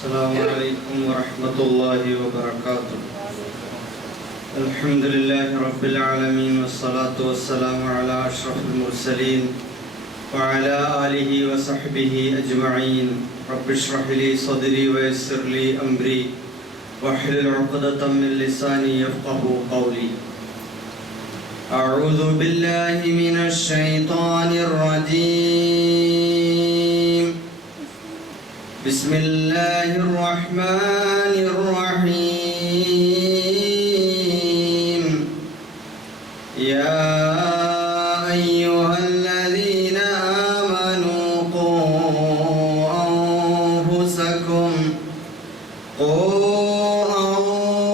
السلام عليكم ورحمة الله وبركاته. الحمد لله رب العالمين والصلاة والسلام على أشرف المرسلين وعلى آله وصحبه أجمعين. رب اشرح لي صدري ويسر لي أمري واحلل عقدة من لساني يفقهوا قولي. أعوذ بالله من الشيطان الرجيم. بسم الله الرحمن الرحيم. يا أيها الذين آمنوا قوا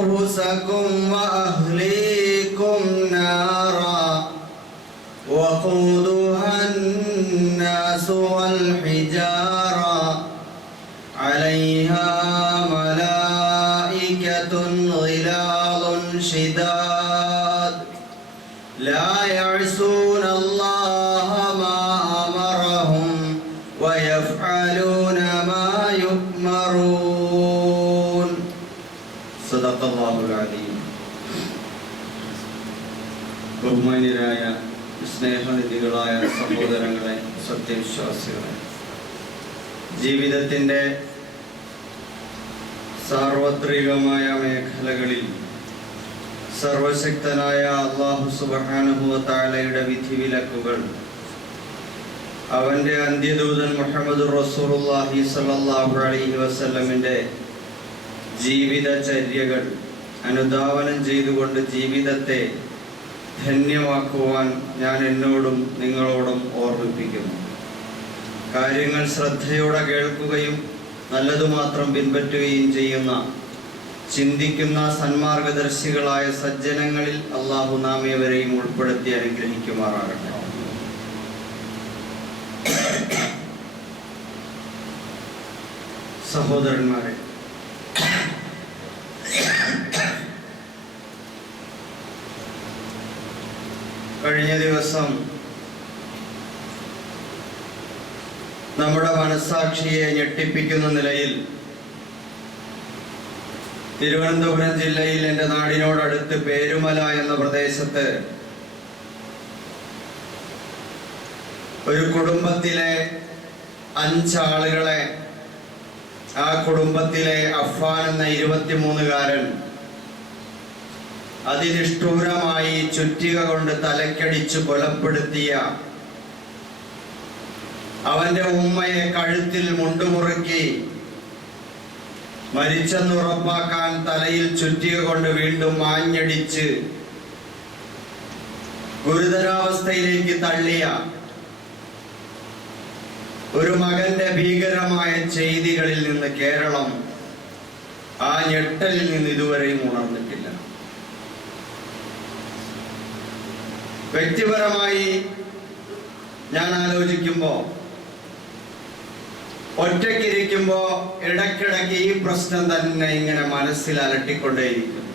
أنفسكم وأهليكم نارا وقودها الناس والحجارة عليها ملائكة غلاظ شداد لا يعصون الله ما أمرهم ويفعلون ما يؤمرون. صدق الله العظيم. ബഹുമാന്യരായ സ്നേഹനിധികളായ സഹോദരങ്ങളെ, സത്യവിശ്വാസികളെ, ജീവിതത്തിൻ്റെ സാർവത്രികമായ മേഖലകളിൽ സർവശക്തനായ അല്ലാഹു സുബ്ഹാനഹു വ തആലയുടെ വിധിവിലക്കുകൾ, അവൻ്റെ അന്ത്യദൂതൻ മുഹമ്മദുർ റസൂലുള്ളാഹി സ്വല്ലല്ലാഹു അലൈഹി വസല്ലമിൻ്റെ ജീവിതചര്യകൾ അനുധാവനം ചെയ്തുകൊണ്ട് ജീവിതത്തെ ധന്യമാക്കുവാൻ ഞാൻ എന്നോടും നിങ്ങളോടും ഓർമ്മിപ്പിക്കുന്നു. കാര്യങ്ങൾ ശ്രദ്ധയോടെ കേൾക്കുകയും നല്ലതുമാത്രം പിൻപറ്റുകയും ചെയ്യുന്ന, ചിന്തിക്കുന്ന സന്മാർഗദർശികളായ സജ്ജനങ്ങളിൽ അള്ളാഹു നാം ഏവരെയും ഉൾപ്പെടുത്തി അനുഗ്രഹിക്കുമാറാകട്ടെ. സഹോദരന്മാരെ, കഴിഞ്ഞ ദിവസം നമ്മുടെ മനസ്സാക്ഷിയെ ഞെട്ടിപ്പിക്കുന്ന നിലയിൽ തിരുവനന്തപുരം ജില്ലയിൽ എൻ്റെ നാടിനോടടുത്ത് പേരുമല എന്ന പ്രദേശത്ത് ഒരു കുടുംബത്തിലെ 5 ആളുകളെ, ആ കുടുംബത്തിലെ അഫ്ഫാൻ എന്ന 23-കാരൻ അതിനിഷ്ഠൂരമായി ചുറ്റിക കൊണ്ട് തലക്കടിച്ച് കൊലപ്പെടുത്തിയ, അവന്റെ ഉമ്മയെ കഴുത്തിൽ മുണ്ടുമുറുക്കി മരിച്ചെന്നുറപ്പാക്കാൻ തലയിൽ ചുറ്റിക കൊണ്ട് വീണ്ടും ആഞ്ഞടിച്ച് ഗുരുതരാവസ്ഥയിലേക്ക് തള്ളിയ ഒരു മകന്റെ ഭീകരമായ ചെയ്തികളിൽ നിന്ന് കേരളം ആ ഞെട്ടലിൽ നിന്ന് ഇതുവരെയും ഉണർന്നിട്ടില്ല. വ്യക്തിപരമായി ഞാൻ ആലോചിക്കുമ്പോൾ, ഒറ്റയ്ക്കിരിക്കുമ്പോ ഇടയ്ക്കിടയ്ക്ക് ഈ പ്രശ്നം തന്നെ ഇങ്ങനെ മനസ്സിൽ അലട്ടിക്കൊണ്ടേയിരിക്കുന്നു.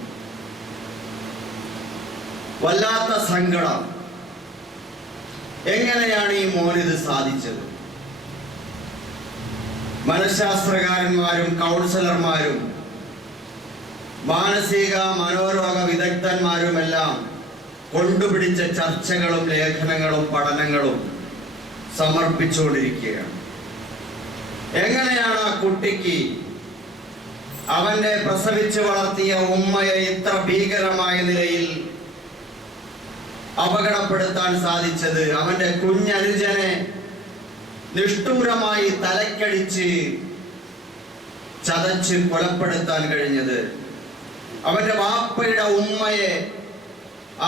വല്ലാത്ത സങ്കടം. എങ്ങനെയാണ് ഈ മോനിത് സാധിച്ചത്? മനഃശാസ്ത്രകാരന്മാരും കൗൺസിലർമാരും മാനസിക മനോരോഗ വിദഗ്ധന്മാരുമെല്ലാം കൊണ്ടുപിടിച്ച ചർച്ചകളും ലേഖനങ്ങളും പഠനങ്ങളും സമർപ്പിച്ചുകൊണ്ടിരിക്കുകയാണ്. എങ്ങനെയാണ് ആ കുട്ടിക്ക് അവന്റെ പ്രസവിച്ച് വളർത്തിയ ഉമ്മയെ ഇത്ര ഭീകരമായ നിലയിൽ അപകടപ്പെടുത്താൻ സാധിച്ചത്? അവന്റെ കുഞ്ഞനുജനെ നിഷ്ഠൂരമായി തലക്കടിച്ച് ചതച്ച് കൊലപ്പെടുത്താൻ കഴിഞ്ഞത്? അവന്റെ വാപ്പയുടെ ഉമ്മയെ,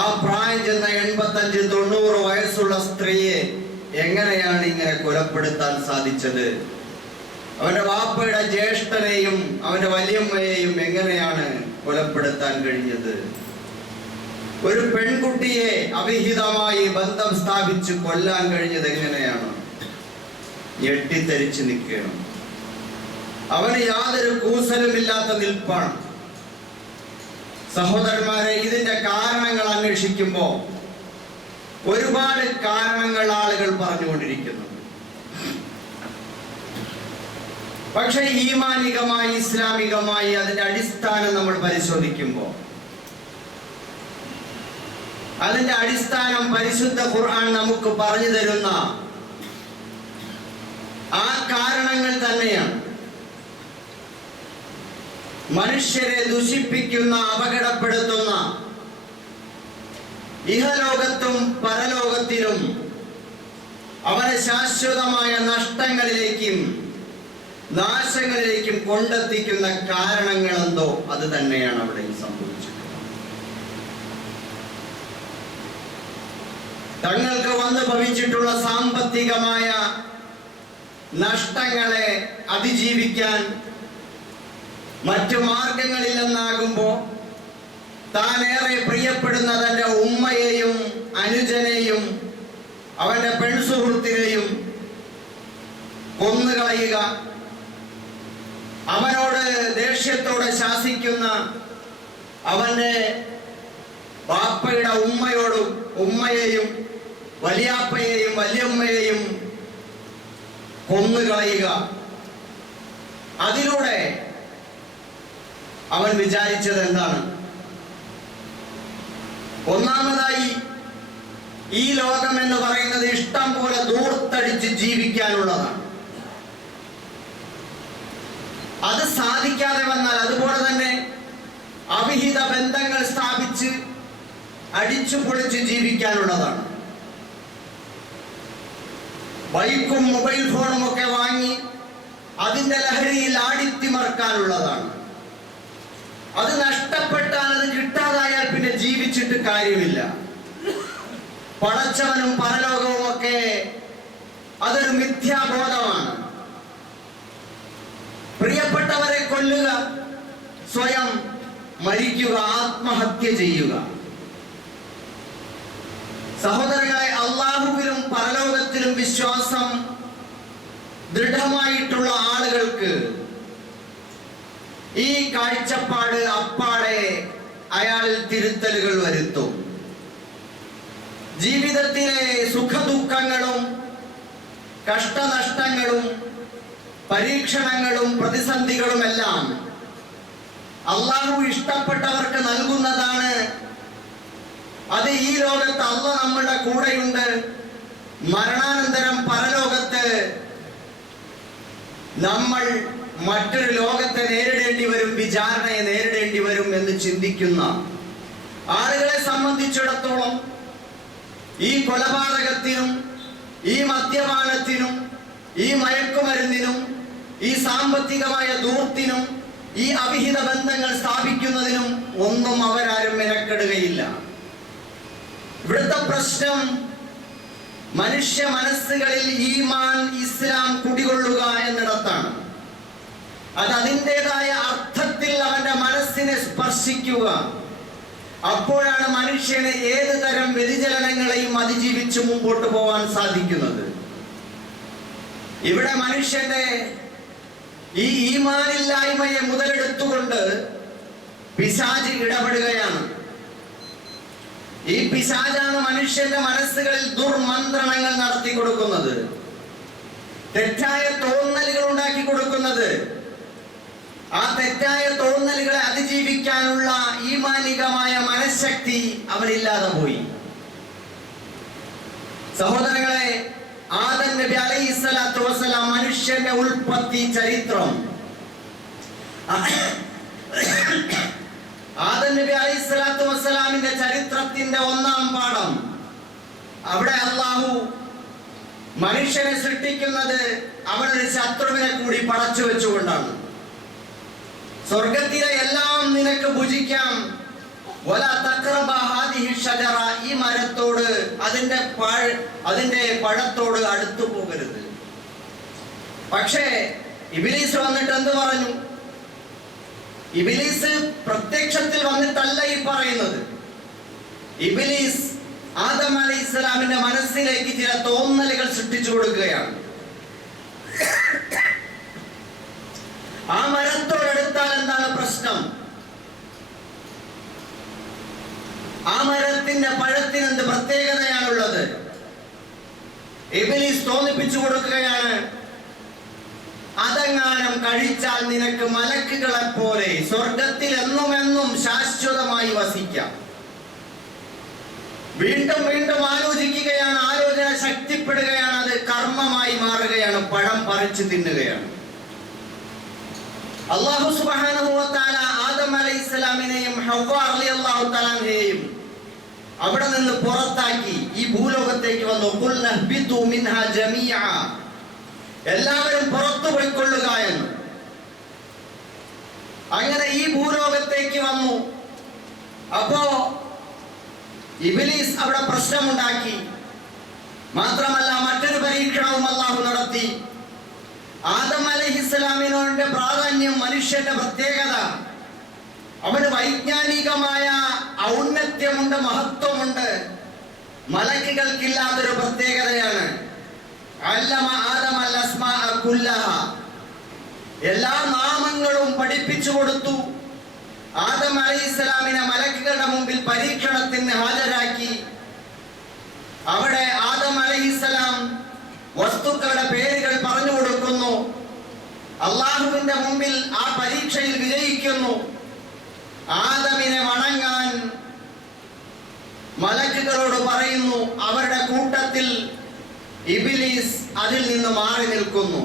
ആ പ്രായം ചെന്ന 85-90 വയസ്സുള്ള സ്ത്രീയെ എങ്ങനെയാണ് ഇങ്ങനെ കൊലപ്പെടുത്താൻ സാധിച്ചത്? അവന്റെ വാപ്പയുടെ ജ്യേഷ്ഠനെയും അവന്റെ വലിയമ്മയെയും എങ്ങനെയാണ് കൊലപ്പെടുത്താൻ കഴിഞ്ഞത്? ഒരു പെൺകുട്ടിയെ അവിഹിതമായി ബന്ധം സ്ഥാപിച്ച് കൊല്ലാൻ കഴിഞ്ഞത് എങ്ങനെയാണ്? ഞെട്ടിത്തെരിച്ച് നിൽക്കണം. അവന് യാതൊരു കൂസലുമില്ലാത്ത നിൽപ്പാണ്. സഹോദരന്മാരെ, ഇതിന്റെ കാരണങ്ങൾ അന്വേഷിക്കുമ്പോൾ ഒരുപാട് കാരണങ്ങൾ ആളുകൾ പറഞ്ഞുകൊണ്ടിരിക്കുന്നു. പക്ഷെ ഈമാനികമായി ഇസ്ലാമികമായി അതിന്റെ അടിസ്ഥാനം നമ്മൾ പരിശോധിക്കുമ്പോൾ അതിന്റെ അടിസ്ഥാനം പരിശുദ്ധ ഖുർആൻ നമുക്ക് പറഞ്ഞു തരുന്ന ആ കാരണങ്ങൾ തന്നെയാണ് മനുഷ്യരെ ദുഷിപ്പിക്കുന്ന, അപകടപ്പെടുത്തുന്ന, ഇഹലോകത്തും പരലോകത്തിലും അവരെ ശാശ്വതമായ നഷ്ടങ്ങളിലേക്കും നാശങ്ങളിലേക്കും കൊണ്ടെത്തിക്കുന്ന കാരണങ്ങളെന്തോ അത് തന്നെയാണ് അവിടെ സംഭവിച്ചത്. തങ്ങൾക്ക് വന്നു ഭവിച്ചിട്ടുള്ള സാമ്പത്തികമായ നഷ്ടങ്ങളെ അതിജീവിക്കാൻ മറ്റു മാർഗങ്ങളില്ലെന്നാകുമ്പോൾ താനേറെ പ്രിയപ്പെടുന്ന തന്റെ ഉമ്മയെയും അനുജനെയും അവന്റെ പെൺസുഹൃത്തിനെയും കൊന്നുകളയുക, അവനോട് ദേഷ്യത്തോടെ ശാസിക്കുന്ന അവന്റെ ബാപ്പയുടെ ഉമ്മയെയും വലിയാപ്പയെയും വല്യമ്മയെയും കൊന്നുകളയുക. അതിലൂടെ അവൻ വിചാരിച്ചത് എന്താണ്? ഒന്നാമതായി, ഈ ലോകം എന്ന് പറയുന്നത് ഇഷ്ടം പോലെ ദൂർത്തടിച്ച് ജീവിക്കാനുള്ളതാണ്. അത് സാധിക്കാതെ വന്നാൽ അതുപോലെ തന്നെ അവിഹിത ബന്ധങ്ങൾ സ്ഥാപിച്ച് അടിച്ചു പൊളിച്ച് ജീവിക്കാനുള്ളതാണ്. ബൈക്കും മൊബൈൽ ഫോണും ഒക്കെ വാങ്ങി അതിന്റെ ലഹരിയിൽ ആടിത്തിമർക്കാനുള്ളതാണ്. അത് നഷ്ടപ്പെട്ടാൽ, അത് കിട്ടാതായാൽ പിന്നെ ജീവിച്ചിട്ട് കാര്യമില്ല. പടച്ചവനും പരലോകവും ഒക്കെ അതൊരു മിഥ്യാബോധമാണ്. പ്രിയപ്പെട്ടവരെ കൊല്ലുക, സ്വയം മരിക്കുക, ആത്മഹത്യ ചെയ്യുക. സഹോദരങ്ങളെ, അള്ളാഹുവിലും പരലോകത്തിലും വിശ്വാസം ദൃഢമായിട്ടുള്ള ആളുകൾക്ക് ഈ കാഴ്ചപ്പാട് അപ്പാടെ അയാൾ തിരുത്തലുകൾ വരുത്തും. ജീവിതത്തിലെ സുഖദുഃഖങ്ങളും കഷ്ടനഷ്ടങ്ങളും പരീക്ഷണങ്ങളും പ്രതിസന്ധികളുമെല്ലാം അള്ളാഹു ഇഷ്ടപ്പെട്ടവർക്ക് നൽകുന്നതാണ്. അത് ഈ ലോകത്ത് അള്ളാഹ് നമ്മുടെ കൂടെയുണ്ട്. മരണാനന്തരം പരലോകത്ത് നമ്മൾ മറ്റൊരു ലോകത്തെ നേരിടേണ്ടി വരും, വിചാരണയെ നേരിടേണ്ടി വരും എന്ന് ചിന്തിക്കുന്ന ആളുകളെ സംബന്ധിച്ചിടത്തോളം ഈ കൊലപാതകത്തിനും ഈ മദ്യപാനത്തിനും ഈ മയക്കുമരുന്നിനും ഈ സാമ്പത്തികമായ ധൂർത്തിനും ഈ അവിഹിത ബന്ധങ്ങൾ സ്ഥാപിക്കുന്നതിനും ഒന്നും അവരാരും മെനക്കെടുകയില്ല. ഇവിടുത്തെ പ്രശ്നം മനുഷ്യ മനസ്സുകളിൽ ഈമാൻ, ഇസ്ലാം കുടികൊള്ളുക എന്നിടത്താണ്. അത് അതിൻ്റെതായ അർത്ഥത്തിൽ അവന്റെ മനസ്സിനെ സ്പർശിക്കുക. അപ്പോഴാണ് മനുഷ്യന് ഏത് തരം വ്യതിചലനങ്ങളെയും അതിജീവിച്ച് മുമ്പോട്ട് പോകാൻ സാധിക്കുന്നത്. ഇവിടെ മനുഷ്യന്റെ ഈ ഈമാനില്ലായ്മയെ മുതലെടുത്തുകൊണ്ട് പിശാച് ഇടപെടുകയാണ്. ഈ പിശാചാണ് മനുഷ്യന്റെ മനസ്സുകളിൽ ദുർമന്ത്രണങ്ങൾ നടത്തി കൊടുക്കുന്നത്, തെറ്റായ തോന്നലുകൾ ഉണ്ടാക്കി കൊടുക്കുന്നത്. ആ തെറ്റായ തോന്നലുകളെ അതിജീവിക്കാനുള്ള ഈമാനികമായ മനഃശക്തി അവനില്ലാതെ പോയി. സഹോദരങ്ങളെ, ആദം നബി അലൈഹിസ്സലാത്തു വസ്സലാം മനുഷ്യന്റെ ഉൽപ്പത്തി ചരിത്രം, ആദം നബി അലൈഹിസ്സലാത്തു വസ്സലാമിന്റെ ചരിത്രത്തിന്റെ ഒന്നാം പാഠം, അവിടെ അല്ലാഹു മനുഷ്യനെ സൃഷ്ടിക്കുന്നത് അവനൊരു ശത്രുവിനെ കൂടി പടച്ചു വെച്ചുകൊണ്ടാണ്. സ്വർഗത്തിലെ എല്ലാം നിനക്ക് ഭുജിക്കാം, വലാ തഖറബ ഹാദിഹി ഷജറ, ഈ മരത്തോട് അതിന്റെ പഴത്തോട് അടുത്തു പോകരുത്. പക്ഷേ ഇബ്ലീസ് വന്നിട്ട് എന്ത് പറഞ്ഞു? ഇബ്ലീസ് പ്രത്യക്ഷത്തിൽ വന്നിട്ടല്ല ഈ പറയുന്നത്. ഇബ്ലീസ് ആദം അലൈഹിസ്സലാമിന്റെ മനസ്സിലേക്ക് ചില തോന്നലുകൾ സൃഷ്ടിച്ചു കൊടുക്കുകയാണ്. ആ മരത്തോടെടുത്താൽ എന്താണ് പ്രശ്നം? ആ മരത്തിന്റെ പഴത്തിന് എന്ത് പ്രത്യേകതയാണുള്ളത്? ഇബ്ലീസ് തോന്നിപ്പിച്ചു കൊടുക്കുകയാണ്, അതെങ്ങാനും കഴിച്ചാൽ നിനക്ക് മലക്കുകളെ പോലെ സ്വർഗത്തിൽ എന്നുമെന്നും ശാശ്വതമായി വസിക്കാം. വീണ്ടും വീണ്ടും ആലോചിക്കുകയാണ്, ആലോചന ശക്തിപ്പെടുകയാണ്, അത് കർമ്മമായി മാറുകയാണ്, പഴം പറിച്ചു തിന്നുകയാണ്. അല്ലാഹു സുബ്ഹാനഹു വ തആല ആദം അലൈഹിസ്സലാമിനെയും ഹവ്വ റളിയല്ലാഹു തആലയെയും അവിടെ നിന്ന് പുറത്താക്കി ഈ ഭൂലോകത്തേക്ക് വന്നു. ഖുൽ നഹ്ബിതു മിൻഹാ ജമീഅ, എല്ലാവരും പുറത്തു പോയിക്കൊള്ളുക എന്ന്. അങ്ങനെ ഈ ഭൂലോകത്തേക്ക് വന്നു. അപ്പോ ഇബ്ലീസ് അവിടെ പ്രശ്നമുണ്ടാക്കി. മാത്രമല്ല മറ്റൊരു പരീക്ഷണവും അല്ലാഹു നടത്തി. ആദം അലൈഹിസ്സലാമിന്റെ പ്രാധാന്യം, മനുഷ്യന്റെ പ്രത്യേകത, അവന് വൈജ്ഞാനികമായ ഔന്നത്യമുണ്ട്, മഹത്വമുണ്ട്. മലക്കുകൾക്കില്ലാത്തൊരു പ്രത്യേകതയാണ്. അല്ലമ ആദമ അസ്മാഅ കുല്ലഹ, എല്ലാ നാമങ്ങളും പഠിപ്പിച്ചു കൊടുത്തു. ആദം അലൈഹിസ്സലാമിനെ മലക്കുകളുടെ മുമ്പിൽ പരീക്ഷണത്തിന് ഹാജരാക്കി. അവിടെ ആദം അലൈഹിസ്സലാം വസ്തുക്കളുടെ പേരുകൾ പറഞ്ഞു കൊടുക്കുന്നു. അള്ളാഹുവിന്റെ മുമ്പിൽ ആ പരീക്ഷയിൽ വിജയിക്കുന്നു. ആദമിനെ വണങ്ങാൻ മലക്കുകളോട് പറയുന്നു. അവരുടെ കൂട്ടത്തിൽ ഇബ്ലീസ് അതിൽ നിന്ന് മാറി നിൽക്കുന്നു.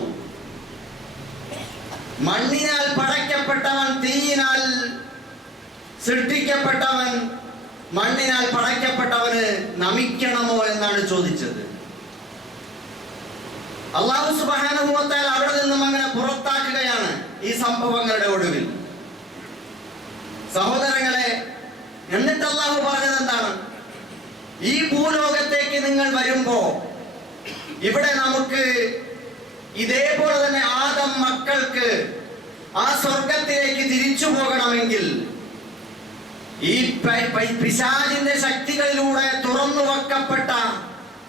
മണ്ണിനാൽ പടയ്ക്കപ്പെട്ടവൻ, തീയിനാൽ സൃഷ്ടിക്കപ്പെട്ടവൻ, മണ്ണിനാൽ പടയ്ക്കപ്പെട്ടവന് നമിക്കണമോ എന്നാണ് ചോദിച്ചത്. അല്ലാഹു സുബ്ഹാനഹു വ തആല അവിടെ നിന്നും അങ്ങനെ പുറത്താക്കുകയാണ് ഈ സംഭവങ്ങളുടെ ഒടുവിൽ. സഹോദരങ്ങളെ, എന്നിട്ട് അല്ലാഹു പറഞ്ഞത് എന്താണ്? ഈ ഭൂലോകത്തേക്ക് നിങ്ങൾ വരുമ്പോ ഇവിടെ നമുക്ക് ഇതേപോലെ തന്നെ ആദം മക്കൾക്ക് ആ സ്വർഗത്തിലേക്ക് തിരിച്ചു പോകണമെങ്കിൽ ഈ പിശാചിന്റെ ശക്തികളിലൂടെ തുറന്നു വെക്കപ്പെട്ട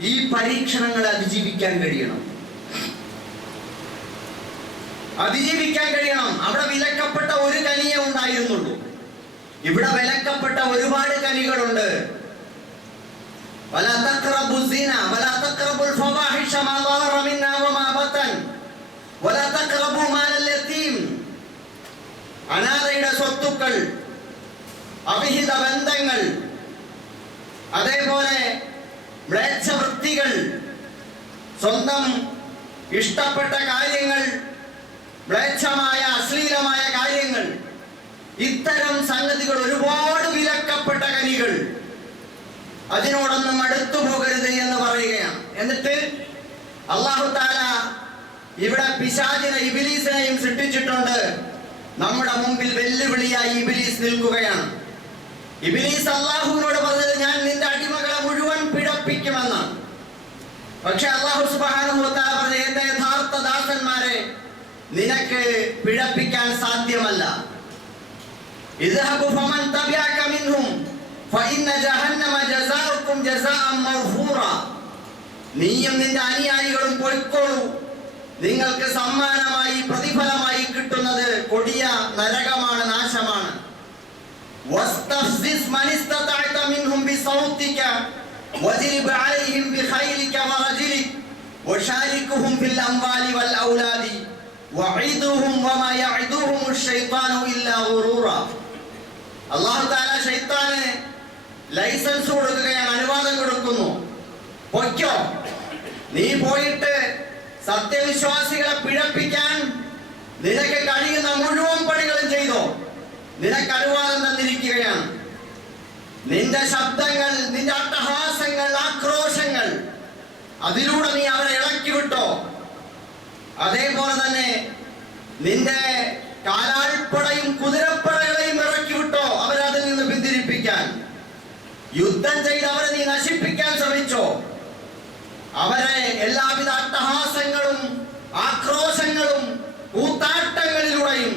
ഈ പരീക്ഷണങ്ങളെ അതിജീവിക്കാൻ കഴിയണം. അവിടെ വിലക്കപ്പെട്ട ഒരു കനിയേ ഉണ്ടായിരുന്നുള്ളൂ. ഇവിടെ വിലക്കപ്പെട്ട ഒരുപാട് കനികളുണ്ട്. ولا تقربوا الزنا ولا تقربوا الفواحش ما ظهر منها وما بطن ولا تقربوا مال اليتيم. അനാഥയുടെ സ്വത്തുക്കൾ, അവിഹിത ബന്ധങ്ങൾ, അതേപോലെ മ്ലേച്ഛവൃത്തികൾ, സ്വന്തം ഇഷ്ടപ്പെട്ട കാര്യങ്ങൾ, മ്ലേച്ഛമായ അശ്ലീലമായ കാര്യങ്ങൾ, ഇത്തരം സംഗതികൾ ഒരുപാട് വിലക്കപ്പെട്ട കനികൾ, അതിനോടൊന്നും അടുത്തു പോകരുത് എന്ന് പറയുകയാണ്. എന്നിട്ട് അല്ലാഹു തആല ഇവിടെ പിശാചിനെ, ഇബ്ലീസിനെയും സൃഷ്ടിച്ചിട്ടുണ്ട്. നമ്മുടെ മുമ്പിൽ വെല്ലുവിളിയായി ഇബ്ലീസ് നിൽക്കുകയാണ്. ഇബ്ലീസ് അല്ലാഹുവിനോട് പറഞ്ഞത്, ഞാൻ നിന്റെ അടിമകളെ മുഴുവൻ പിഴപ്പിക്കുമെന്നാണ്. പക്ഷെ അല്ലാഹു സുബ്ഹാനഹു വ തആല പറഞ്ഞ, എന്റെ യഥാർത്ഥ ദാസന്മാരെ നിനക്ക് പിഴപ്പിക്കാൻ സാധ്യമല്ല. ഇദ്ഹബു ഫമൻ തബിഅക മിൻഹും ഫഇന്ന ജഹന്നമ ജസാഉകും ജസാഅൻ മഗ്ഫൂറ. നീയും നിന്റെ അനുയായികളും പോയിക്കോളൂ, നിങ്ങൾക്ക് സമ്മാനമായി, പ്രതിഫലമായി കിട്ടുന്നത് കൊടിയ നരകമാണ്, നാശമാണ്. വസ്തഫ്സിസ് മൻ ഇസ്തതഅത മിൻഹും ബിസൗതിക വജ്രിബ് അലൈഹിം ബിഖൈലിക വറജ്ലിക വശാരികുഹും ഫിൽ അംവാലി വൽ ഔലാദി വഇദുഹും വമാ യഇദുഹും അശ്ശൈത്താനു ഇല്ലാ ഗുറൂറ. അല്ലാഹു തആല ശൈത്താനെ ലൈസൻസ് കൊടുക്കുകയാണ്, അനുവാദം കൊടുക്കുന്നു. പൊയ്ക്കോ, നീ പോയിട്ട് സത്യവിശ്വാസികളെ പിഴപ്പിക്കാൻ നിനക്ക് കഴിയുന്ന മുഴുവൻ പണികളും ചെയ്തോ, നിനക്ക് അനുവാദം തന്നിരിക്കുകയാണ്. നിന്റെ ശബ്ദങ്ങൾ, നിന്റെ അട്ടഹാസങ്ങൾ, ആക്രോശങ്ങൾ, അതിലൂടെ നീ അവരെ ഇളക്കി വിട്ടോ. അതേപോലെ തന്നെ നിന്റെ കാലാൾപ്പടയും കുതിരപ്പടകളെയും ഇറക്കി വിട്ടോ, അവരതിൽ നിന്ന് പിന്തിരിപ്പിക്കാൻ. യുദ്ധം ചെയ്ത് അവരെ നീ നശിപ്പിക്കാൻ ശ്രമിച്ചോ. അവരെ എല്ലാവിധ അട്ടഹാസങ്ങളും ആക്രോശങ്ങളും കൂത്താട്ടങ്ങളിലൂടെയും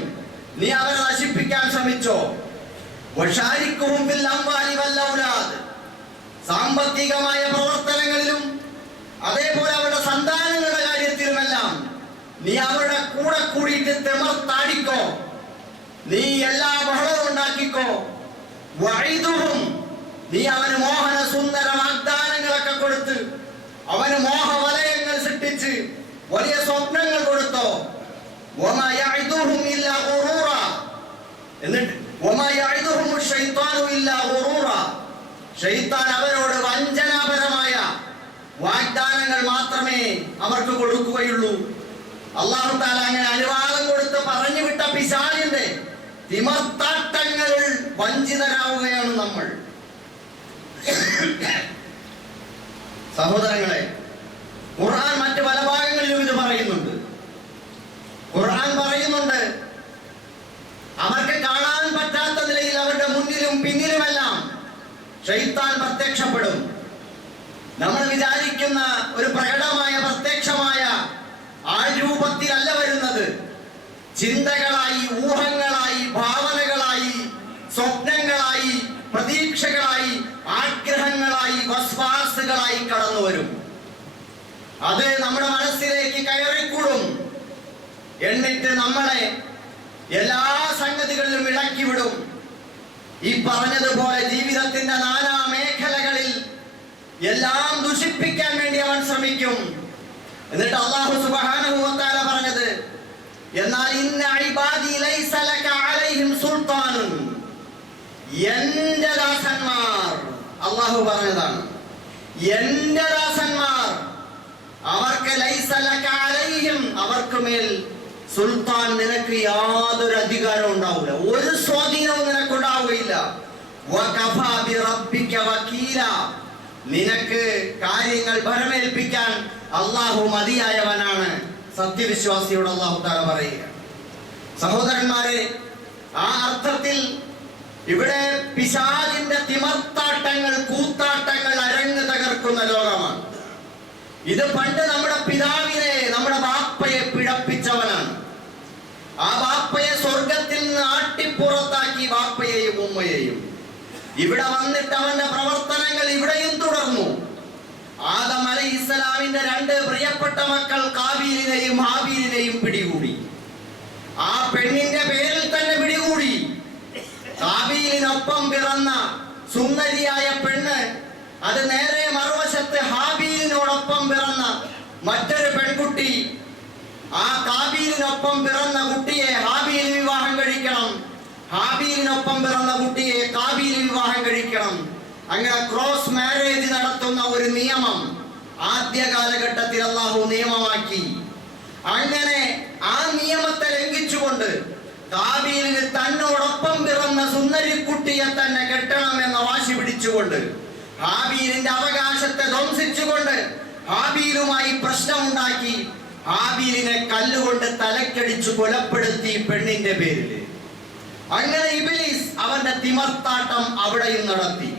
നീ അവരെ നശിപ്പിക്കാൻ ശ്രമിച്ചോ. വശാരിക്കുഹും ഫിൽ അംവാലി വൽ ഔലാദ്, സാമ്പത്തികമായ പ്രവർത്തനങ്ങളിലും അതേപോലെ അവരുടെ സന്താനങ്ങളുടെ കാര്യത്തിലുമെല്ലാം നീ അവരുടെ കൂടെ കൂടിയിട്ട് തിമർത്താടിക്കോ, നീ എല്ലാ ബഹളവും ഉണ്ടാക്കിക്കോ. വഇദുഹും, നീ അവന് മോഹന സുന്ദര വാഗ്ദാനങ്ങളൊക്കെ കൊടുത്ത് അവന് മോഹവലയങ്ങൾ സൃഷ്ടിച്ച് വലിയ സ്വപ്നങ്ങൾ കൊടുത്തോ. വമാ യഇദു എന്നിട്ട് വമാ യഅദുഹുമു ശൈത്വാനു ഇല്ലാ ഗുറൂറ, ശൈത്താൻ അവരോട് വഞ്ചനാപരമായ വാഗ്ദാനങ്ങൾ മാത്രമേ അവർക്ക് കൊടുക്കുകയുള്ളൂ. അല്ലാഹു തആല അങ്ങനെ അനുവാദം കൊടുത്ത് പറഞ്ഞു വിട്ട പിശാചിന്റെ തിമർത്താട്ടങ്ങളിൽ വഞ്ചിതരാവുകയാണ് നമ്മൾ. സഹോദരങ്ങളെ, ഖുർആൻ മറ്റ് പല ഭാഗങ്ങളിലും ഇത് പറയുന്നുണ്ട്. ഖുർആൻ പറയുന്നുണ്ട്, അവർക്ക് കാണാൻ പറ്റാത്ത നിലയിൽ അവരുടെ മുന്നിലും പിന്നിലുമെല്ലാം ശൈത്താൻ പ്രത്യക്ഷപ്പെടും. നമ്മൾ വിചാരിക്കുന്ന ഒരു പ്രകടമായ പ്രത്യക്ഷമായ ആരൂപത്തിലല്ല വരുന്നത്. ചിന്തകളായി, ഊഹങ്ങളായി, ഭാവനകളായി, സ്വപ്നങ്ങളായി, പ്രതീക്ഷകളായി, ആഗ്രഹങ്ങളായി, വസ്വാസുകളായി കടന്നു വരും. അത് നമ്മുടെ മനസ്സിലേക്ക് കയറിക്കൂടും. എന്നിട്ട് നമ്മളെ എല്ലാ സംഗതികളിലും ഇളക്കിവിടും. ഈ പറഞ്ഞതുപോലെ ജീവിതത്തിന്റെ നാനാ മേഖലകളിൽ എല്ലാം ദുഷിപ്പിക്കാൻ വേണ്ടി അവൻ ശ്രമിക്കും. എന്നിട്ട് അല്ലാഹു സുബ്ഹാനഹു വ തആല പറഞ്ഞത്, എന്നാൽ ഇന്ന ഇബാദി ലൈസ ലക അലൈഹിം സുൽത്താനുൻ, എന്റെ ദാസന്മാർ, അല്ലാഹു പറഞ്ഞതാണ്, എന്റെ ദാസന്മാർ, അവർക്ക് ലൈസ ലക അലൈഹിം, അവർക്ക് മേൽ സുൽത്താൻ, നിനക്ക് യാതൊരു അധികാരവും ഉണ്ടാവില്ല, ഒരു സ്വാധീനവും നിനക്കുണ്ടാവുകയില്ല. വകഫാ ബിറബ്ബിക വകീല, നിനക്ക് കാര്യങ്ങൾ ഭരമേൽപ്പിക്കാൻ അല്ലാഹു മതിയായവനാണ്. സത്യവിശ്വാസിയോട് അല്ലാഹു തആല പറയുക. സഹോദരന്മാരെ, ആ അർത്ഥത്തിൽ ഇവിടെ പിശാചിന്റെ തിമർത്താട്ടങ്ങൾ, കൂത്താട്ടങ്ങൾ അരങ്ങ് തകർക്കുന്ന ലോകമാണ് ഇത്. പണ്ട് നമ്മുടെ പിതാവിനെ, നമ്മുടെ ബാപ്പയെ പിഴപ്പിച്ചവനാണ്. ആ ബാപ്പയെ സ്വർഗത്തിൽ നിന്ന് ആട്ടിപ്പുറത്താക്കി, ബാപ്പയെയും ഉമ്മയെയും. ഇവിടെ വന്നിട്ട് അവന്റെ പ്രവർത്തനങ്ങൾ ഇവിടെയും തുടർന്നു. ആദം അലൈഹിസ്സലാമിന്റെ രണ്ട് പ്രിയപ്പെട്ട മക്കൾ കാബീലിനെയും ഹാബീലിനെയും പിടികൂടി. ആ പെണ്ണിന്റെ പേരിൽ തന്നെ പിടികൂടി. കാബീലിനൊപ്പം പിറന്ന സുന്ദരിയായ പെണ്ണ്, അത് നേരെ മറുവശത്ത് ഹാബീലിനോടൊപ്പം പിറന്ന മറ്റൊരു പെൺകുട്ടി. ആ കാബീലിനൊപ്പം പിറന്ന കുട്ടിയെ ഹാബീൽ വിവാഹം കഴിക്കണം, ഹാബീലിനൊപ്പം പിറന്ന കുട്ടിയെ കാബീൽ വിവാഹം കഴിക്കണം. അങ്ങനെ ക്രോസ് മാരേജ് നടത്തുന്ന ഒരു നിയമം ആദ്യ കാലഘട്ടത്തിൽ അല്ലാഹു നിയമമാക്കി. അങ്ങനെ ആ നിയമത്തെ ലംഘിച്ചുകൊണ്ട് കാബീലിന് തന്നോടൊപ്പം പിറന്ന സുന്ദരിക്കുട്ടിയെ തന്നെ കെട്ടണമെന്ന വാശി പിടിച്ചുകൊണ്ട്, ഹാബീലിന്റെ അവകാശത്തെ ധ്വംസിച്ചുകൊണ്ട് ഹാബീലുമായി പ്രശ്നമുണ്ടാക്കി, ഹാബീലിനെ കല്ലുകൊണ്ട് തലക്കടിച്ചു കൊലപ്പെടുത്തി പെണ്ണിന്റെ പേരിൽ. അങ്ങനെ ഇബ്ലീസ് അവന്റെ തിമർത്താട്ടം അവിടെയും നടത്തി.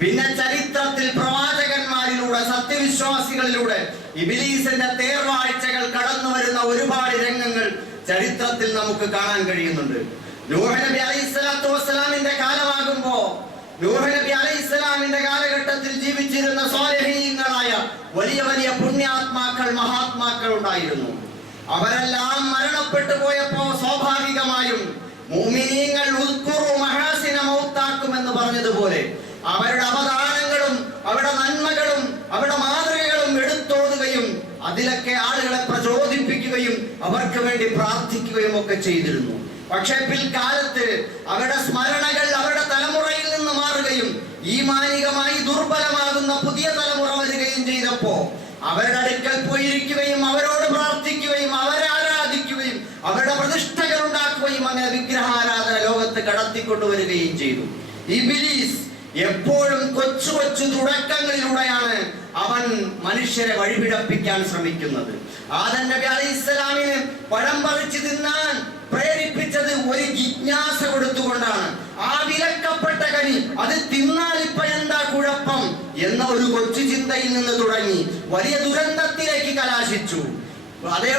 പിന്നെ ചരിത്രത്തിൽ പ്രവാചകന്മാരിലൂടെ, സത്യവിശ്വാസികളിലൂടെ ഇബ്ലീസിന്റെ തേർവാഴ്ചകൾ കടന്നു വരുന്ന ഒരുപാട് രംഗങ്ങൾ ചരിത്രത്തിൽ നമുക്ക് കാണാൻ കഴിയുന്നുണ്ട്. നൂഹ് നബി അലൈഹിസ്സലാത്തു വസ്സലാമിന്റെ കാലമാകുമ്പോ, നൂഹ് നബി അലൈഹിസ്സലാമിന്റെ കാലഘട്ടത്തിൽ ജീവിച്ചിരുന്ന സ്വാലിഹീങ്ങളായ വലിയ വലിയ പുണ്യാത്മാക്കൾ, മഹാത്മാക്കൾ ഉണ്ടായിരുന്നു. അവരെല്ലാം മരണപ്പെട്ടു പോയപ്പോ സ്വാഭാവികമായും മുഅ്മിനീങ്ങൾ ഉദ്കുറു മഹാസിന മൗത്താക്കും എന്ന് പറഞ്ഞതുപോലെ അവരുടെ അവദാനങ്ങളും അവരുടെ നന്മകളും അവരുടെ മാതൃകകളും എടുത്തോതുകയും അതിലൊക്കെ ആളുകളെ പ്രചോദിപ്പിക്കുകയും അവർക്ക് വേണ്ടി പ്രാർത്ഥിക്കുകയും ഒക്കെ ചെയ്തിരുന്നു. പക്ഷെ പിൽക്കാലത്ത് അവരുടെ സ്മരണകൾ അവരുടെ തലമുറയിൽ നിന്ന് മാറുകയും ഈമാനികമായി ദുർബലമാകുന്ന പുതിയ തലമുറ വരികയും ചെയ്തപ്പോ അവരുടെ അടുക്കൽ പോയിരിക്കുകയും അവരോട് പ്രാർത്ഥിക്കുകയും അവരെ ആരാധിക്കുകയും അവരുടെ പ്രതിഷ്ഠകൾ ഉണ്ടാക്കുകയും അങ്ങനെ വിഗ്രഹാരാധന ലോകത്ത് കടത്തിക്കൊണ്ടുവരികയും ചെയ്തു. ഇബ്ലീസ് എപ്പോഴും കൊച്ചു കൊച്ചു തുടക്കങ്ങളിലൂടെയാണ് അവൻ മനുഷ്യരെ വഴിപിഴപ്പിക്കാൻ ശ്രമിക്കുന്നത്. ആദം നബി അലൈഹിസ്സലാമിന് പഴം പറിച്ചു തിന്നാൻ പ്രേരിപ്പിച്ചത് ഒരു ജിജ്ഞാസ കൊടുത്തുകൊണ്ടാണ്. ആ വിലക്കപ്പെട്ട കനി അത് തിന്നാൽ ഇപ്പൊ എന്താ കുഴപ്പം എന്ന ഒരു കൊച്ചു ചിന്തയിൽ നിന്ന് തുടങ്ങി വലിയ ദുരന്തത്തിലേക്ക് കലാശിച്ചു.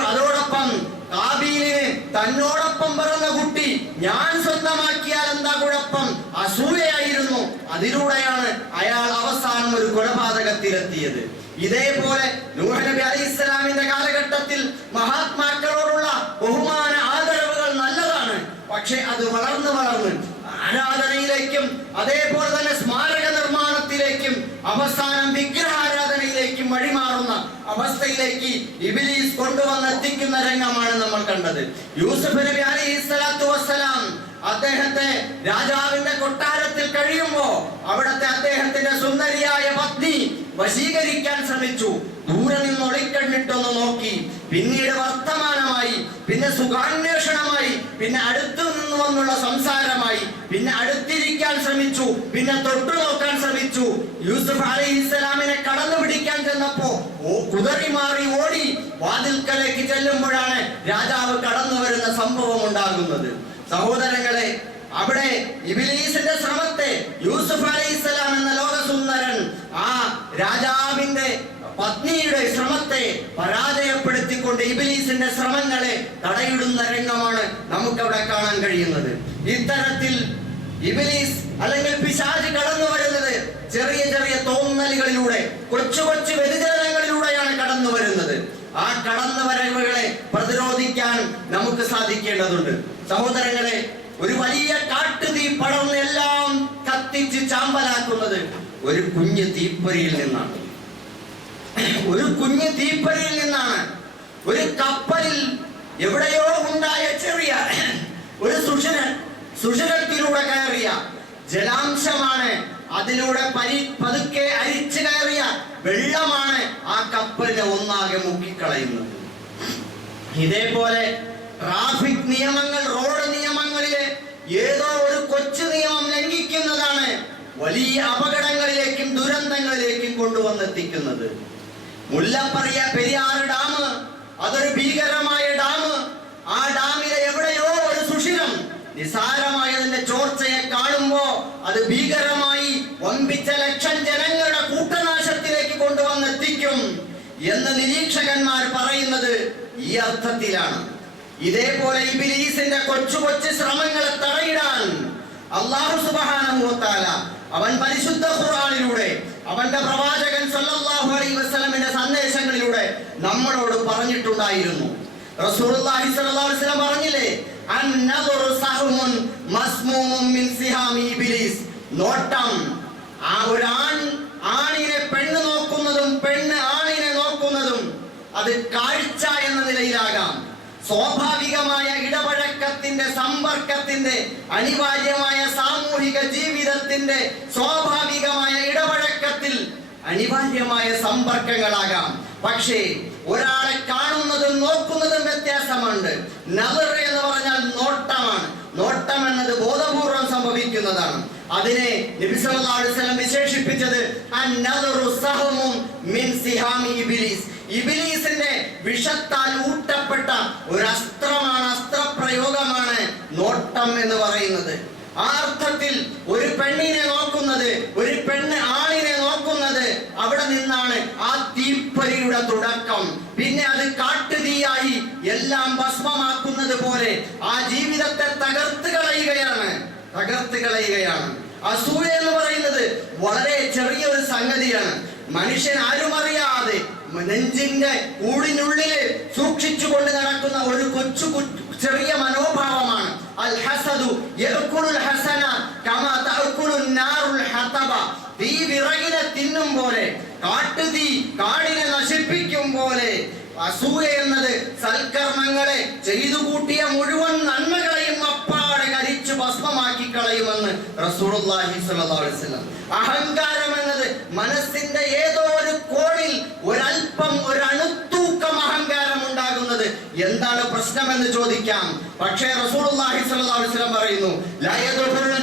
അതോടൊപ്പം കാബീലിന് തന്നോടൊപ്പം പിറന്ന കുട്ടി ഞാൻ സ്വന്തമാക്കിയാൽ എന്താ കുഴപ്പം, അസൂയയായിരുന്നു. അതിലൂടെയാണ് അയാൾ അവസാനം ഒരു കൊലപാതകത്തിലെത്തിയത്. ഇതേപോലെ നൂഹ് നബി അലൈഹിസ്സലാമിന്റെ കാലഘട്ടത്തിൽ മഹാത്മാക്കളോടുള്ള ബഹുമാന ആദരവുകൾ നല്ലതാണ്. പക്ഷെ അത് വളർന്ന് ആരാധനയിലേക്കും അതേപോലെ തന്നെ സ്മാരക നിർമ്മാണത്തിലേക്കും അവസാനം വിഗ്രഹാരാധനയിലേക്കും വഴിമാറുന്ന അവസ്ഥയിലേക്ക് ഇബ്ലീസ് കൊണ്ടുവന്നെത്തിക്കുന്ന രംഗമാണ് നമ്മൾ കണ്ടത്. യൂസുഫ് നബി അലൈഹിസ്സലാത്തു വസ്സലാം അദ്ദേഹത്തെ രാജാവിന്റെ കൊട്ടാരത്തിൽ കഴിയുമ്പോ അവിടത്തെ അദ്ദേഹത്തിന്റെ സുന്ദരിയായ പത്നി വശീകരിക്കാൻ ശ്രമിച്ചു. ദൂരെ നിന്ന് ഒളിക്കണ്ണിട്ടൊന്ന് നോക്കി, പിന്നീട് വർത്തമാനമായി, പിന്നെ സുഖാന്വേഷണമായി, പിന്നെ അടുത്തു നിന്ന് വന്നുള്ള സംസാരമായി, പിന്നെ അടുത്തിരിക്കാൻ ശ്രമിച്ചു, പിന്നെ തൊട്ടു നോക്കാൻ ശ്രമിച്ചു. യൂസുഫ് അലൈഹിസ്സലാമിനെ കടന്നു പിടിക്കാൻ ചെന്നപ്പോ കുതറി മാറി ഓടി വാതിൽക്കലേക്ക് ചെല്ലുമ്പോഴാണ് രാജാവ് കടന്നു വരുന്ന സംഭവം ഉണ്ടാകുന്നത്. സഹോദരങ്ങളെ, അവിടെ ഇബ്ലീസിന്റെ ശ്രമത്തെ യൂസുഫ് അലൈഹിസ്സലാം എന്ന ലോകസുന്ദരൻ ആ രാജാവിന്റെ പത്നിയുടെ ശ്രമത്തെ പരാജയപ്പെടുത്തിക്കൊണ്ട് ഇബ്ലീസിന്റെ ശ്രമങ്ങളെ തടയിടുന്ന രംഗമാണ് നമുക്കവിടെ കാണാൻ കഴിയുന്നത്. ഇത്തരത്തിൽ ഇബ്ലീസ് അല്ലെങ്കിൽ പിശാച് കടന്നു വരുന്നത് ചെറിയ ചെറിയ തോന്നലുകളിലൂടെ, കൊച്ചു കൊച്ചു വ്യതിചലനങ്ങളിലൂടെയാണ് കടന്നു വരുന്നത്. ആ കടന്നു വരവുകളെ പ്രതിരോധിക്കാൻ നമുക്ക് സാധിക്കേണ്ടതുണ്ട്. സഹോദരങ്ങളെ, ഒരു വലിയ കാട്ടുതീ പടർന്ന് എല്ലാം കത്തിച്ച് ചാമ്പലാക്കുന്നത് ഒരു കുഞ്ഞു തീപ്പൊരിയിൽ നിന്നാണ്. ഒരു കുഞ്ഞു തീപ്പൊരിയിൽ നിന്നാണ്. ഒരു കപ്പലിൽ എവിടെയോ ഉണ്ടായ ചെറിയ ഒരു സുഷിരത്തിലൂടെ കയറിയ ജലാംശമാണ്, അതിലൂടെ പതുക്കെ അരിച്ചു കയറിയ വെള്ളമാണ് ആ കപ്പലിനെ ഒന്നാകെ മുക്കിക്കളയുന്നത്. ഇതേപോലെ ട്രാഫിക് നിയമങ്ങൾ, റോഡ് നിയമങ്ങളിലെ ഏതോ ഒരു കൊച്ചു നിയമം ലംഘിക്കുന്നതാണ് വലിയ അപകടങ്ങളിലേക്കും ദുരന്തങ്ങളിലേക്കും കൊണ്ടുവന്നെത്തിക്കുന്നത്. പെരിയാർ ഡാം അതൊരു ഭീകരമായ ഡാം. ആ ഡാമിലെ എവിടെയോ ഒരു സുഷിരം നിസാരമായതിന്റെ ചോർച്ചയെ കാണുമ്പോ അത് ഭീകരമായി വമ്പിച്ച ലക്ഷം ജനങ്ങളുടെ കൂട്ടനാശത്തിലേക്ക് കൊണ്ടുവന്നെത്തിക്കും എന്ന് നിരീക്ഷകന്മാർ പറയുന്നത് ഈ അർത്ഥത്തിലാണ്. ഇതേപോലെ ഇബ്ലീസിന്റെ കൊച്ചു കൊച്ചു ശ്രമങ്ങളെ തടയിടാൻ അല്ലാഹു സുബ്ഹാനഹു വ തആല അവൻ പരിശുദ്ധ ഖുർആനിലൂടെ, അവന്റെ പ്രവാചകൻ സല്ലല്ലാഹു അലൈഹി വസല്ലമിന്റെ സന്ദേശങ്ങളിലൂടെ നമ്മളോട് പറഞ്ഞിട്ടുണ്ടായിരുന്നു. റസൂലുള്ളാഹി സ്വല്ലല്ലാഹു അലൈഹി വസല്ലം പറഞ്ഞില്ലേ, അന്നദറു സഹമുൻ മസ്മൂമുൻ മിൻ സിഹാമി ഇബ്ലീസ്. നോട്ടം, ആ ഒരു ആണിനെ പെണ്ണ് നോക്കുന്നതും പെണ്ണ് ആണിനെ നോക്കുന്നതും അത് കാഴ്ച എന്ന നിലയിലാകാം. സ്വാഭാവികമായ ഇടപഴക്കത്തിന്റെ, സമ്പർക്കത്തിന്റെ, അനിവാര്യമായ സാമൂഹിക ജീവിതത്തിന്റെ സ്വാഭാവികമായ ഇടപഴക്കത്തിൽ അനിവാര്യമായ സമ്പർക്കങ്ങളാകാം. പക്ഷേ ഒരാളെ കാണുന്നതും നോക്കുന്നതും വ്യത്യാസമുണ്ട്. നദർ എന്ന് പറഞ്ഞാൽ നോട്ടമാണ്. നോട്ടം എന്നത് ബോധപൂർവം സംഭവിക്കുന്നതാണ്. അതിനെ നബി സല്ലല്ലാഹു അലൈഹി വസല്ലം വിശേഷിപ്പിച്ചത് അന്നദറു സഹമുൻ മിൻ സിഹാമി ഇബ്ലീസ്. ഇബ്ലീസിന്റെ വിഷത്താൽ ഊട്ടപ്പെട്ട ഒരു അസ്ത്രമാണ്, അസ്ത്രപ്രയോഗമാണ് നോട്ടം എന്ന് പറയുന്നത്. ആ അർത്ഥത്തിൽ ഒരു പെണ്ണിനെ നോക്കുന്നത്, ഒരു പെണ്ണ് ആണിനെ നോക്കുന്നത്, അവിടെ നിന്നാണ് ആ തീപ്പൊരിയുടെ തുടക്കം. പിന്നെ അത് കാട്ടുതീയായി എല്ലാം ഭസ്മമാക്കുന്നത് പോലെ ആ ജീവിതത്തെ തകർത്ത് കളയുകയാണ്. അസൂയ എന്ന് പറയുന്നത് വളരെ ചെറിയൊരു സംഗതിയാണ്. മനുഷ്യൻ ആരും അറിയാതെ നെഞ്ചിന്റെ കൂടിനുള്ളിൽ സൂക്ഷിച്ചുകൊണ്ട് നടക്കുന്ന ഒരു കൊച്ചു ചെറിയ മനോഭാവമാണ്. അൽ ഹസദു യഅകുലുൽ ഹസന കമാ തഅകുലുൻ നാറുൽ ഹതബ. തീ വിറകിനെ തിന്നും പോലെ, കാട്ടുതീ കാടിനെ നശിപ്പിക്കും പോലെ അസൂയ എന്നത് സൽക്കർമ്മങ്ങളെ ചെയ്തു കൂട്ടിയ മുഴുവൻ നന്മകളെയും അപ്പാടെ കരിച്ചു ഭസ്മമാക്കി കളയുമെന്ന് റസൂലുള്ളാഹി സ്വല്ലല്ലാഹു അലൈഹി വസല്ലം. അഹങ്കാരം എന്നത് മനസ്സിന്റെ ഏതോ ഒരു കോണിൽ ഒരൽപ്പം, ഒരു അണുത്തൂക്കം അഹങ്കാരം ഉണ്ടാകുന്നത് എന്താണ് പ്രശ്നമെന്ന് ചോദിക്കാം. പക്ഷേ റസൂലുള്ളാഹി സ്വല്ലല്ലാഹു അലൈഹി വസല്ലം പറയുന്നു, ലാ യദ്ഖുലുൽ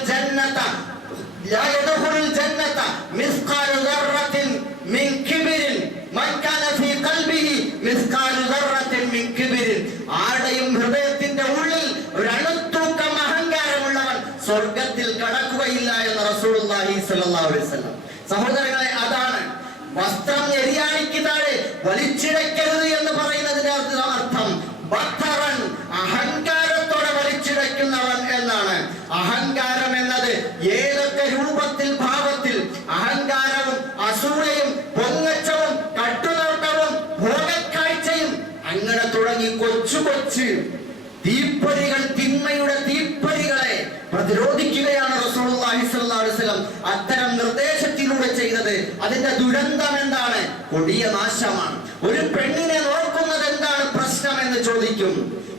ജന്നത മിസ്ഖാലു ദർറത്തിൻ മിൻ കിബ്രിൻ മൻ കാന ഫീ ഖൽബിഹി മിസ്ഖാലു ദർറത്തിൻ മിൻ കിബ്രിൻ. ആരുടെയും ഹൃദയത്തിന്റെ ഉള്ളിൽ ഒരു അണുത്തൂക്കം അഹങ്കാരമുള്ളവൻ സ്വർഗ്ഗത്തിൽ കടക്കുകയില്ല എന്ന് റസൂലുള്ളാഹി സ്വല്ലല്ലാഹു അലൈഹി വസല്ലം. സഹോദരങ്ങളെ, അതാണ് വസ്ത്രം എരിയാണിക്ക് താഴെ വലിച്ചിടയ്ക്കരുത് എന്ന് പറയുന്നതിന്റെ അർത്ഥം ബത്തറൻ, അഹങ്കാരത്തോടെ വലിച്ചിടയ്ക്കുന്നവൻ എന്നാണ്. അഹങ്കാരം എന്നത് ഏതൊക്കെ രൂപത്തിൽ, ഭാവത്തിൽ അഹങ്കാരവും അസൂയയും പൊങ്ങച്ചവും കട്ടുനോട്ടവും ഭോഗക്കാഴ്ചയും അങ്ങനെ തുടങ്ങി കൊച്ചു കൊച്ചു തീപ്പൊരികൾ, തിന്മയുടെ തീപ്പൊരികളെ പ്രതിരോധിക്കുകയാണ് റസൂലുള്ളാഹി സ്വല്ലല്ലാഹു അലൈഹി വസല്ലം അത്തരം നിർദ്ദേശത്തിലൂടെ ചെയ്തത്. അതിന്റെ ദുരന്തം എന്താണ്? കൊടിയ നാശമാണ്. ഒരു പെണ്ണിനെ നോക്കുന്നത് എന്താണ് പ്രശ്നം എന്ന് ചോദിക്കും.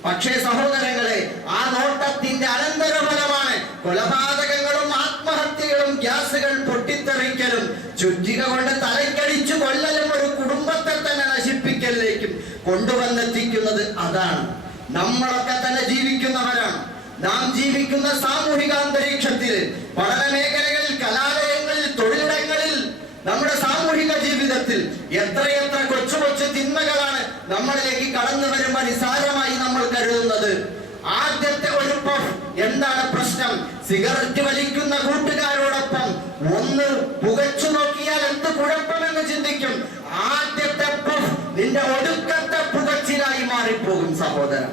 പക്ഷേ സഹോദരങ്ങളെ, ആ നോട്ടത്തിന്റെ അനന്തരഫലമാണ് കൊലപാതകങ്ങളും ആത്മഹത്യകളും ഗ്യാസുകൾ പൊട്ടിത്തെറിക്കലും ചുറ്റിക കൊണ്ട് തലക്കടിച്ചു കൊല്ലലും ഒരു കുടുംബത്തെ തന്നെ നശിപ്പിക്കലിലേക്കും കൊണ്ടുവന്നെത്തിക്കുന്നത് അതാണ്. നമ്മളൊക്കെ തന്നെ ജീവിക്കുന്നവരാണ്. നാം ജീവിക്കുന്ന സാമൂഹിക അന്തരീക്ഷത്തിൽ, പഠന മേഖലകളിൽ, കലാലയങ്ങളിൽ, തൊഴിലിടങ്ങളിൽ, നമ്മുടെ സാമൂഹിക ജീവിതത്തിൽ എത്രയെത്ര കൊച്ചു കൊച്ചു തിന്മകളാണ് നമ്മളിലേക്ക് കടന്നു വരുമ്പോൾ നിസാരമായി നമ്മൾ കരുതുന്നത്. ആദ്യത്തെ ഒരു പഫ് എന്താണ് പ്രശ്നം? സിഗരറ്റ് വലിക്കുന്ന കൂട്ടുകാരോടൊപ്പം ഒന്ന് പുകച്ചു നോക്കിയാൽ എന്ത് കുഴപ്പമെന്ന് ചിന്തിക്കും. ആദ്യത്തെ പഫ് നിന്റെ ഒടുക്കത്തെ പുകച്ചിലായി മാറിപ്പോകും സഹോദരൻ.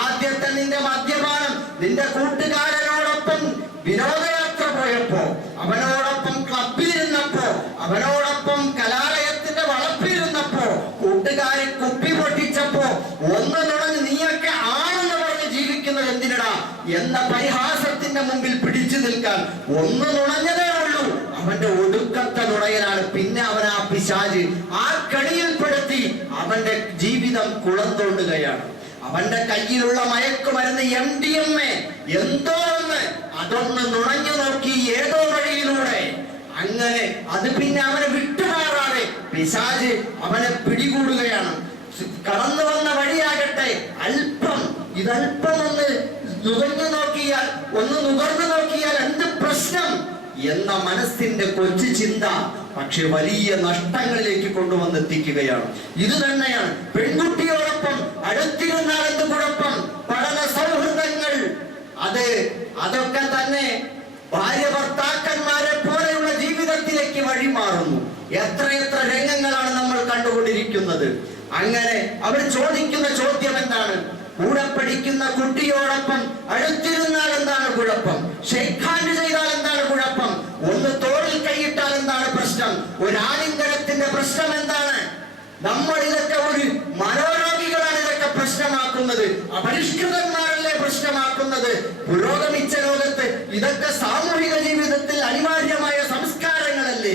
ആദ്യത്തെ നിന്റെ മദ്യപാനം നിന്റെ കൂട്ടുകാരനോടൊപ്പം വിനോദയാത്ര പോയപ്പോ, അവനോടൊപ്പം ക്ലബിലിരുന്നപ്പോ, അവനോടൊപ്പം കലാലയത്തിന്റെ വളപ്പിലിരുന്നപ്പോ, കൂട്ടുകാരി കുപ്പി പൊട്ടിച്ചപ്പോ ഒന്ന് നുണഞ്ഞ് നീയൊക്കെ ആണെന്ന് പറഞ്ഞ് ജീവിക്കുന്നത് എന്തിനടാ എന്ന പരിഹാസത്തിന്റെ മുമ്പിൽ പിടിച്ചു നിൽക്കാൻ ഒന്ന് നുണഞ്ഞതേ ഉള്ളൂ. അവന്റെ ഒടുക്കത്തെ നുണയനാണ്. പിന്നെ അവൻ ആ പിശാച് ആ കണിയിൽപ്പെടുത്തി അവന്റെ ജീവിതം കുളം തോണ്ടുകയാണ്. അവന്റെ കയ്യിലുള്ള മയക്കുമരുന്ന് MDMA എന്തോ ഒന്ന് അതൊന്ന് നുണഞ്ഞു നോക്കി ഏതോ വഴിയിലൂടെ അങ്ങനെ അത് പിന്നെ അവനെ വിട്ടുമാറാതെ പിശാച് അവനെ പിടികൂടുകയാണ്. കടന്നു വന്ന വഴിയാകട്ടെ ഇതൽപ്പം ഒന്ന് നുകർന്നു നോക്കിയാൽ, ഒന്ന് നുകർന്നു നോക്കിയാൽ എന്ത് പ്രശ്നം എന്ന മനസ്സിന്റെ കൊച്ചു ചിന്ത പക്ഷെ വലിയ നഷ്ടങ്ങളിലേക്ക് കൊണ്ടുവന്നെത്തിക്കുകയാണ്. ഇത് തന്നെയാണ് പെൺകുട്ടിയോടൊപ്പം അടുത്തിരുന്നാൽ എന്ത് കുഴപ്പം, പഠന സൗഹൃദങ്ങൾ, അതൊക്കെ തന്നെ ഭാര്യ ഭർത്താക്കന്മാരെ പോലെയുള്ള ജീവിതത്തിലേക്ക് വഴിമാറുന്നു. എത്രയെത്ര രംഗങ്ങളാണ് നമ്മൾ കണ്ടുകൊണ്ടിരിക്കുന്നത്. അങ്ങനെ അവർ ചോദിക്കുന്ന ചോദ്യം എന്താണ്? കൂടെ പഠിക്കുന്ന കുട്ടിയോടൊപ്പം അടുത്തിരുന്നാൽ എന്താണ് കുഴപ്പം? ഷേക്ക് ഹാൻഡ് ചെയ്താൽ എന്താണ് കുഴപ്പം? ഒന്ന് തോളിൽ കൈയിട്ടാൽ എന്താണ് പ്രശ്നം? ഒരു ആലിംഗനത്തിന്റെ പ്രശ്നം എന്താണ്? നമ്മൾ ഇതൊക്കെ ഒരു മനോരോഗികളാണ് ഇതൊക്കെ പ്രശ്നമാക്കുന്നത്. അപരിഷ്കൃതന്മാരല്ലേ പ്രശ്നമാക്കുന്നത്? പുരോഗമിച്ച ലോകത്ത് ഇതൊക്കെ സാമൂഹിക ജീവിതത്തിൽ അനിവാര്യമായ സംസ്കാരങ്ങളല്ലേ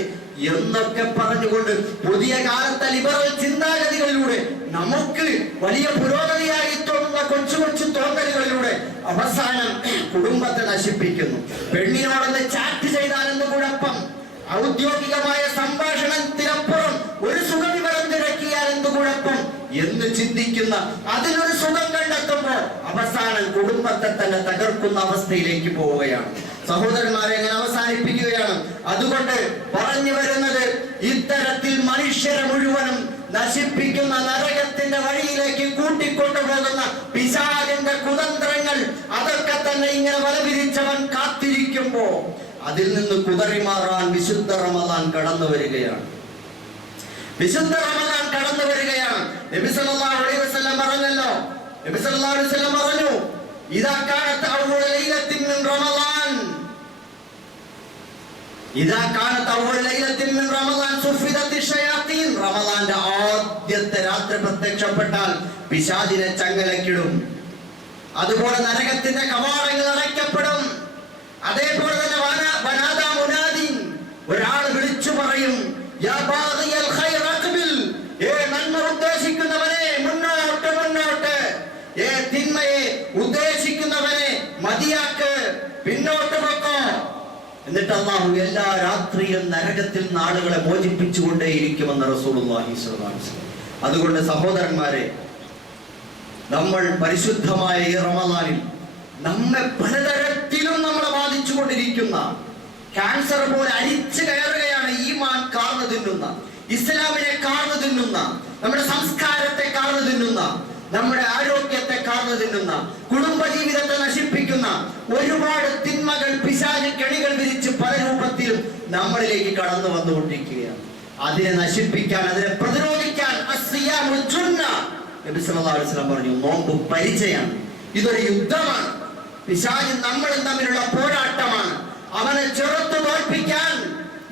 എന്നൊക്കെ പറഞ്ഞുകൊണ്ട് പുതിയ കാലത്തെ ലിബറൽ ചിന്താഗതികളിലൂടെ നമുക്ക് വലിയ പുരോഗതിയായി തോന്നുന്ന കൊച്ചു കൊച്ചു തോന്നലുകളിലൂടെ അവസാനം കുടുംബത്തെ നശിപ്പിക്കുന്നു. പെണ്ണിനോടൊന്ന് ചാറ്റ് ചെയ്താൽ എന്ത് കുഴപ്പം? ഔദ്യോഗികമായ സംഭാഷണത്തിനപ്പുറം ഒരു സുഖവിവരം തിരക്കിയാൽ എന്ത് കുഴപ്പം എന്ന് ചിന്തിക്കുന്ന, അതിനൊരു സുഖം കണ്ടെത്തുമ്പോൾ അവസാനം കുടുംബത്തെ തന്നെ തകർക്കുന്ന അവസ്ഥയിലേക്ക് പോവുകയാണ്. സഹോദരന്മാരെ, ഞാൻ അവസാനിപ്പിക്കുകയാണ്. അതുകൊണ്ട് പറഞ്ഞു വരുന്നത്, ഇത്തരത്തിൽ മനുഷ്യരെ മുഴുവനും നശിപ്പിക്കുന്ന നരകത്തിന്റെ വഴിയിലേക്ക് കൂട്ടിക്കൊണ്ടുപോകുന്ന പിശാചിന്റെ കുതന്ത്രങ്ങൾ അതൊക്കെ തന്നെ ഇങ്ങനെ വലവിരിച്ചവൻ കാത്തിരിക്കുമ്പോ അതിൽ നിന്ന് കുതറിമാറാൻ വിശുദ്ധ റമദാൻ കടന്നു വരികയാണ്. വിശുദ്ധ റമദാൻ കടന്നു വരികയാണ്. നബി സല്ലല്ലാഹു അലൈഹി വസല്ലം പറഞ്ഞല്ലോ, നബി സല്ലല്ലാഹു അലൈഹി വസല്ലം പറഞ്ഞു, ഇദാ കാനത് അവ്വല ലൈലത്തിൻ മിൻ റമദാൻ, ഇദാ കാനത് അവ്വല ലൈലത്തിൻ മിൻ റമദാൻ സുഫിദത്തി ശയാത്തീൻ, റമദാന്റെ ആദ്യത്തെ രാത്രി പ്രത്യക്ഷപ്പെട്ടാൽ പിശാചിനെ ചങ്ങലക്കിടും. അതുപോലെ നരകത്തിന്റെ കവാടങ്ങൾ അടയ്ക്കപ്പെടും. അതേപോലെ തന്നെ വനാദാ മുനാദിൻ, ഒരാൾ വിളിച്ചു പറയും, യാ ബാഗിയൽ ഖൈർ അഖ്ബിൽ, നന്മ ഉദ്ദേശിക്കുന്നവനെ മുന്നോട്ട് മുന്നോട്ട്, തിന്മയെ ഉദ്ദേശിക്കുന്നവനെ മതിയാക്ക്, പിന്നോട്ട് വെക്കോ. എന്നിട്ട് അല്ലാഹു എല്ലാ രാത്രിയും നരകത്തിൽ ആളുകളെ മോചിപ്പിച്ചുകൊണ്ടേയിരിക്കുമെന്ന് റസൂലുള്ളാഹി സ്വല്ലല്ലാഹു അലൈഹി വസല്ലം. അതുകൊണ്ട് സഹോദരന്മാരെ, നമ്മൾ പരിശുദ്ധമായ ഈ റമദാനിൽ നമ്മെ പലതരത്തിലും നമ്മളെ ബാധിച്ചു കൊണ്ടിരിക്കുന്ന ക്യാൻസർ പോലെ അരിച്ചു കയറുകയാണ്. ഈമാൻ കാർന്നു തിന്നുന്ന, ഇസ്ലാമിനെ കാർന്നു തിന്നുന്ന, നമ്മുടെ സംസ്കാരത്തെ കാർന്നു തിന്നുന്ന, നമ്മുടെ ആരോഗ്യത്തെ കാർന്നു തിന്നുന്ന, കുടുംബജീവിതത്തെ നശിപ്പിക്കുന്ന ഒരുപാട് തിന്മകൾ, പിശാച് കെണികൾ വിരിച്ച് പല രൂപത്തിലും നമ്മളിലേക്ക് കടന്നു വന്നുകൊണ്ടിരിക്കുകയാണ്. അതിനെ നശിപ്പിക്കാൻ, അതിനെ പ്രതിരോധിക്കാൻ നബി സല്ലല്ലാഹു അലൈഹി വസല്ലം പറഞ്ഞു, നോമ്പ് പരിചയാണ്. ഇതൊരു യുദ്ധമാണ്. പിശാചും നമ്മളും തമ്മിലുള്ള പോരാട്ടമാണ്. അവനെ ചെറുത്തു തോൽപ്പിക്കാൻ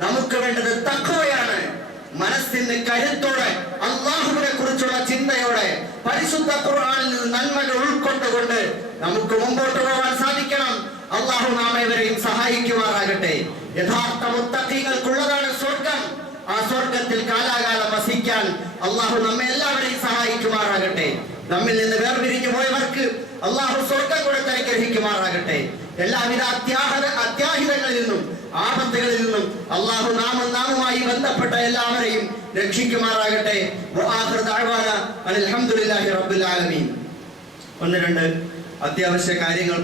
നമുക്ക് വേണ്ടത് തഖ്വയാണ്. മനസ്സിന്റെ കരുത്തോടെ, അല്ലാഹുവിനെ കുറിച്ചുള്ള ചിന്തയോടെ, പരിശുദ്ധ ഖുർആനിൽ നിന്ന് നന്മകൾ ഉൾക്കൊണ്ടുകൊണ്ട് നമുക്ക് മുമ്പോട്ട് പോകാൻ സാധിക്കണം. അല്ലാഹു നാം ഏവരെയും സഹായിക്കുമാറാകട്ടെ. യഥാർത്ഥ മുത്തഖീകൾക്കുള്ളതാണ് സ്വർഗം. ആ സ്വർഗത്തിൽ കാലാകാലം വസിക്കാൻ അല്ലാഹു നമ്മെ എല്ലാവരെയും സഹായിക്കുമാറാകട്ടെ. നമ്മിൽ നിന്ന് വേർപിരിഞ്ഞു പോയവർക്ക് അല്ലാഹു സ്വർഗം കൊടുത്ത് അനുഗ്രഹിക്കുമാറാകട്ടെ. എല്ലാവിധ അത്യാഹിതങ്ങളിൽ നിന്നും ആപത്തുകളിൽ നിന്നും അള്ളാഹു നാമുമായി ബന്ധപ്പെട്ട എല്ലാവരെയും രക്ഷിക്കുമാറാകട്ടെ. അൽഹംദുലില്ലാഹി റബ്ബിൽ ആലമീൻ. ഒന്ന് രണ്ട് അത്യാവശ്യ കാര്യങ്ങൾ